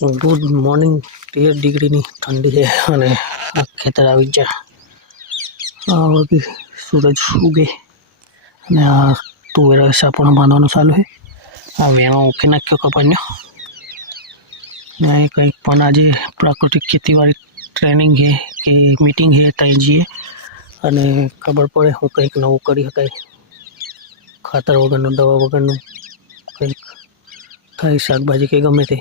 Good morning 13 डिग्री ठंडी है અને આ ખેતર આવી ગયા અभी सूरज उगे અને આ તુવેર સાપણ બાંધવાનું ચાલુ છે આ વેણો ઉખી નાખ્યો કપાન્યો ને કંઈક પણ આજે પ્રાકૃતિક ખેતીવાડી ટ્રેનિંગ है કે મીટિંગ है ત્યાં જઈએ અને ખબર પડે હું કંઈક નવું કરી શકાય ખાતર વગરનું દવા વગરનું કંઈક થાય શાકભાજી કે ગમે તે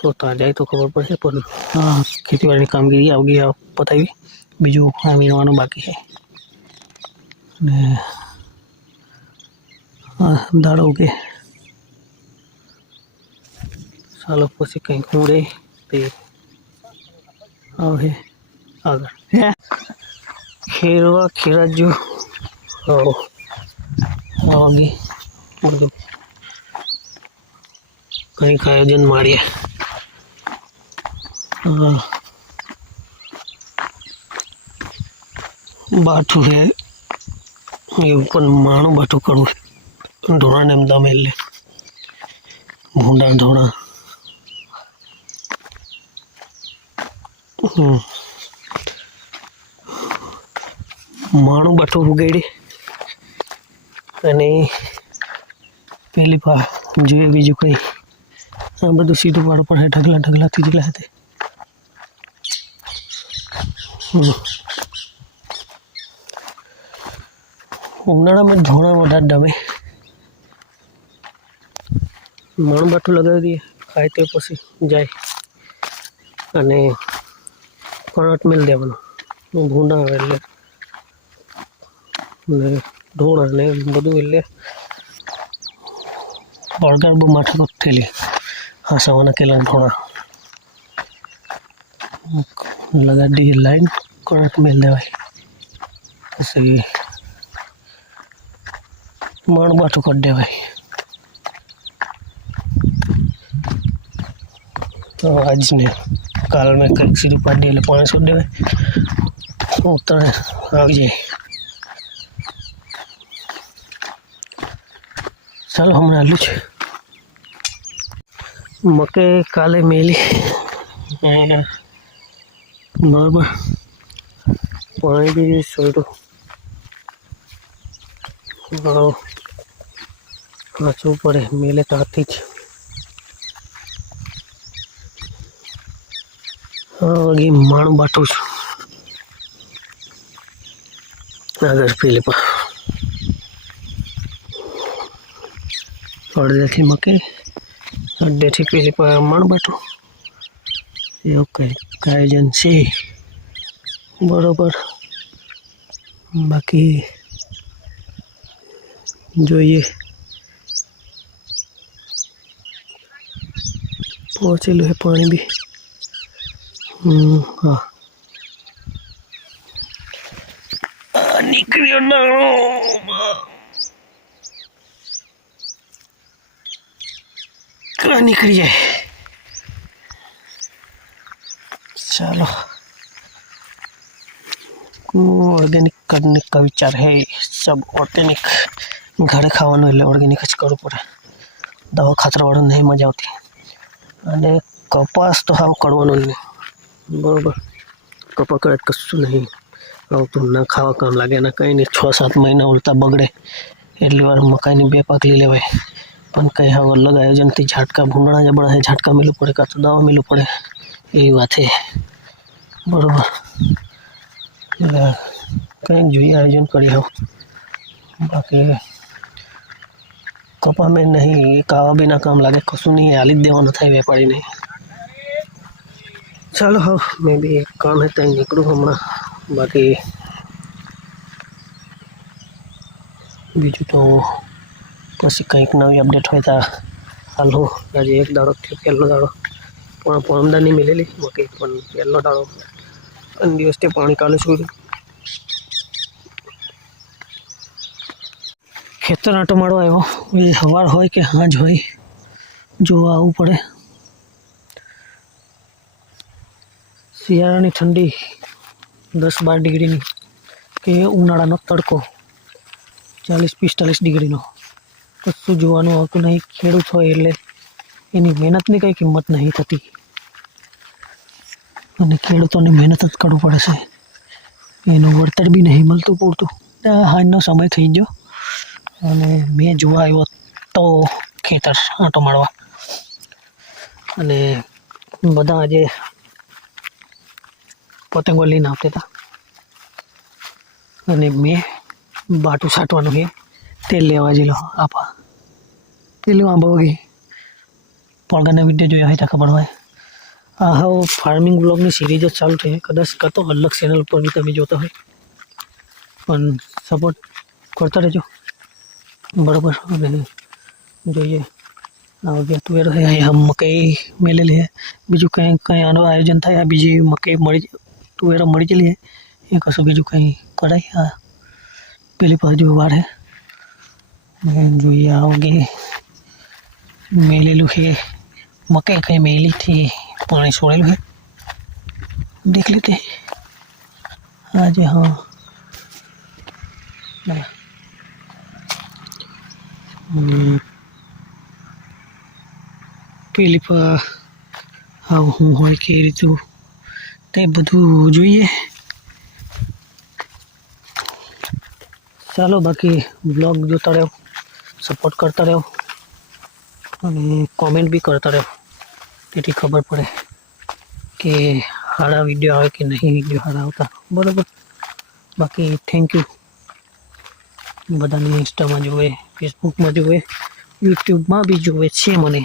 तो ત્યાં જાય તો ખબર પડશે પણ હા ખેતીવાડીની કામગીરી આવી પતાવી બીજું આ વીણવાનું બાકી છે ને દાડો ઉગે ચાલો પછી કંઈક હું રહે તે આવે આગળ ખેરવા ખેરાજુ આगे બધું કંઈક આયોજન મારીએ बाठू है ये ऊपर माणू बाठू करू ढोड़ा ने दम ले भूडा ढोड़ा माणू बाठू उगाड़ी अने पेली पा जो बीजू कई आ बधु सीधू पाड़ पर ढगला ढगला थी जला है उनाड़ा में धोना वधा डमे मण बाटू लगावी दिए खाए ते पछी जाए अने कणट मेल देवानो भूंडा एटले ने ढोणा ने बधु एटले बळगार बो माथा थेली हासावाना केला ढोणा लगा दी लाइन कणट मेल देवाय पछी मण बाटू कर देवाय तो आज ने काल में कई सीधू पाड़ी एटले पानी छोड़ देवाय उतर आवी जाए चलो हमने आलू छे मके काले मेली बराबर पानी भी छोड़ो खाचू पड़े मेले ताती आगे माण बाटू अगर पीले पा अर्धे थी मके अड्डे थी पीली पा माण बाटू एवं कई आयोजन से बराबर बाकी जो ये पहुँचेलू है पानी भी हाँ निकलियो ना निकली जाए चलो ऑर्गेनिक करने का विचार है सब ऑर्गेनिक घरे खावा ऑर्गेनिक ज करवू पड़े दवा खातर वालों नहीं मजा आती अने कपास तो हाँ कड़वा नहीं बराबर कपा करे कशु नहीं आवतुं ना खावा काम लगे ना कहीं नहीं 6-7 महीना उलटा बगड़े एटली वार मकाई बे पाकली लेवाय पण कई हाँ अलग आयोजन थी झाटका भूंडा जबड़ा है झाटका मिलू पड़े का तो दवा मिलू पड़े ये बात है बराबर कहीं जो आयोजन करी हो बाकी कपा में नहीं कावा बिना काम लगे कशु नहीं आली देवाना था व्यापारी नहीं चलो हाँ मैं भी एक काम है तई निकलू हमणा बाकी बीजू तो पछी कंईक नवी अपडेट हो हालो आज एक दाड़ो थयो पहलो दाड़ो पण परमदा नहीं मिलेली बाकी पण पहलो दाड़ो अन दिवस ते पाणी काले छोड़ू खेतर आटो मारो आयो हवार होय के हाज होय जो आवू पड़े शियाळानी ठंडी 10-12 डिग्री के उनाळानो तड़को 40-45 डिग्री कशु जोवानुं आवतुं नहीं खेडूत होय एटले એની મહેનતની કંઈ કિંમત નહીં થતી અને ખેડૂતોની મહેનત જ કરવું પડે છે. એનું વળતર બી નહીં મળતું પૂરતું. હાજનો સમય થઈ ગયો અને મેં જોવા આવ્યો તો ખેતર આંટો મારવા અને બધા આજે પતંગો લઈને આવતા હતા અને મેં બાટું છાંટવાનું છે તેલ લેવા જેલો આપા તેલ લેવા આંબા વગી પડગાના વિડીયો જોયા હોય તો ખબર હોય. આ હવે ફાર્મિંગ બ્લોગની સિરીઝ જ ચાલુ થઈ. કદાચ કતો અલગ ચેનલ પર બી તમે જોતા હોય પણ સપોર્ટ કરતા રહેજો બરાબર. અને જોઈએ આ વખતે તુવેર છે, અહીંયા મકઈ મેલેલી છે. બીજું કંઈ આનું આયોજન થાય, આ બીજી મકઈ મળી તુવેરો મળી ગયેલી છે. એ કશું બીજું કંઈ કરાય. આ પેલી બાજુ વાર છે જોઈએ આ વખતે મેલેલું છે મકઈ કંઈ મેલીથી પાણી છોડેલું છે. દેખ લેતે આજે. हाँ પેલી હા હું હોય કે રીતું તે બધું જોઈએ. ચાલો બાકી બ્લોગ જોતા રહો, સપોર્ટ કરતા રહો અને કોમેન્ટ બી કરતા રહો, તેથી ખબર પડે કે સારા વિડીયો આવે કે નહીં વિડીયો સારા આવતા બરાબર. બાકી થેન્ક યુ બધાને. ઇન્સ્ટામાં જોવે, ફેસબુકમાં જોવે, યુટ્યુબમાં બી જોવે છે મને,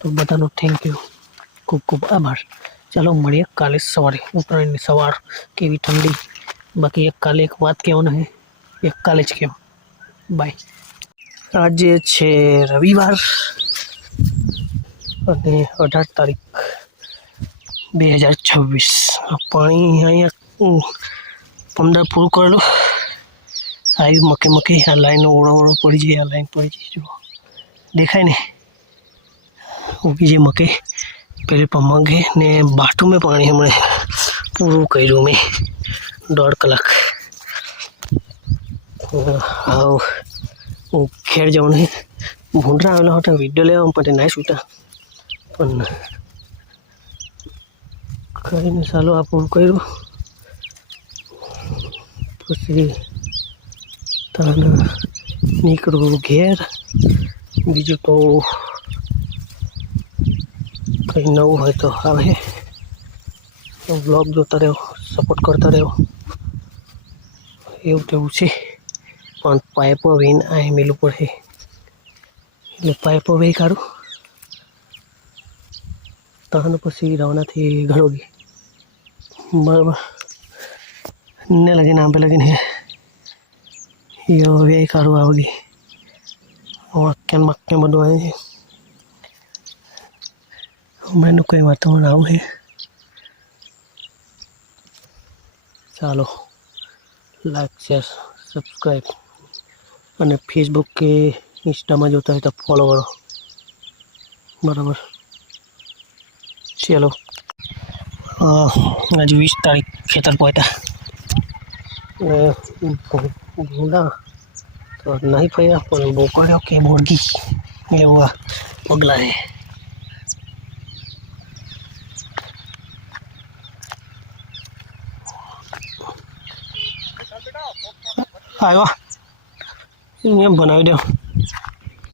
તો બધાનો થેન્ક યુ, ખૂબ ખૂબ આભાર. ચાલો મળીએ કાલે સવારે. ઉત્તરાયણની સવાર કેવી ઠંડી. બાકી એક કાલે એક વાત કહેવાનું છે, એક કાલે જ કહેવા. બાય. આજે છે રવિવાર અને 18 તારીખ 2026. પાણી અહીંયા 15 પૂરું કરેલું આવ્યું મકે આ લાઈન ઓળો પડી જાય. આ લાઈન પડી જાય જો દેખાય ને ઉગી જે મકે પેલે પમગે ને બાટું મેં પાણી હમણાં પૂરું કર્યું મેં 1.5 કલાક. હા હું ખેડ જવાનું છે. ભૂંડરા આવેલા હતા વિડીયો લેવા માટે ના છૂટા પણ કરીને ચાલો આ પૂરું કર્યું પછી તને નીકળવું ઘેર. બીજું તો કંઈ નવું હોય તો આવે. બ્લોગ જોતા રહો, સપોર્ટ કરતા રહો. એવું તેવું છે પણ પાઇપો વેન આ મેલું પડે એટલે પાઇપો વે કાઢું તને પછી રવાનાથી ઘણોગી બરાબર. ને લગીને આંબે લગીને એ વે કાઢું આવગી મક્કે બધું આવે છે. હમણાંનું કંઈ વાતાવરણ આવું છે. ચાલો લાઈક શેર સબસ્ક્રાઈબ અને ફેસબુક કે ઇન્સ્ટામાં જોતા હોય તો ફોલો કરો બરાબર. ચલો આજે 20 તારીખ ખેતર પહોંચ્યા ભૂંડા તો નહીં ફર્યા પણ બોકડ્યો કે બોરગી એવા પગલા છે. આવ્યો એમ બનાવી દો.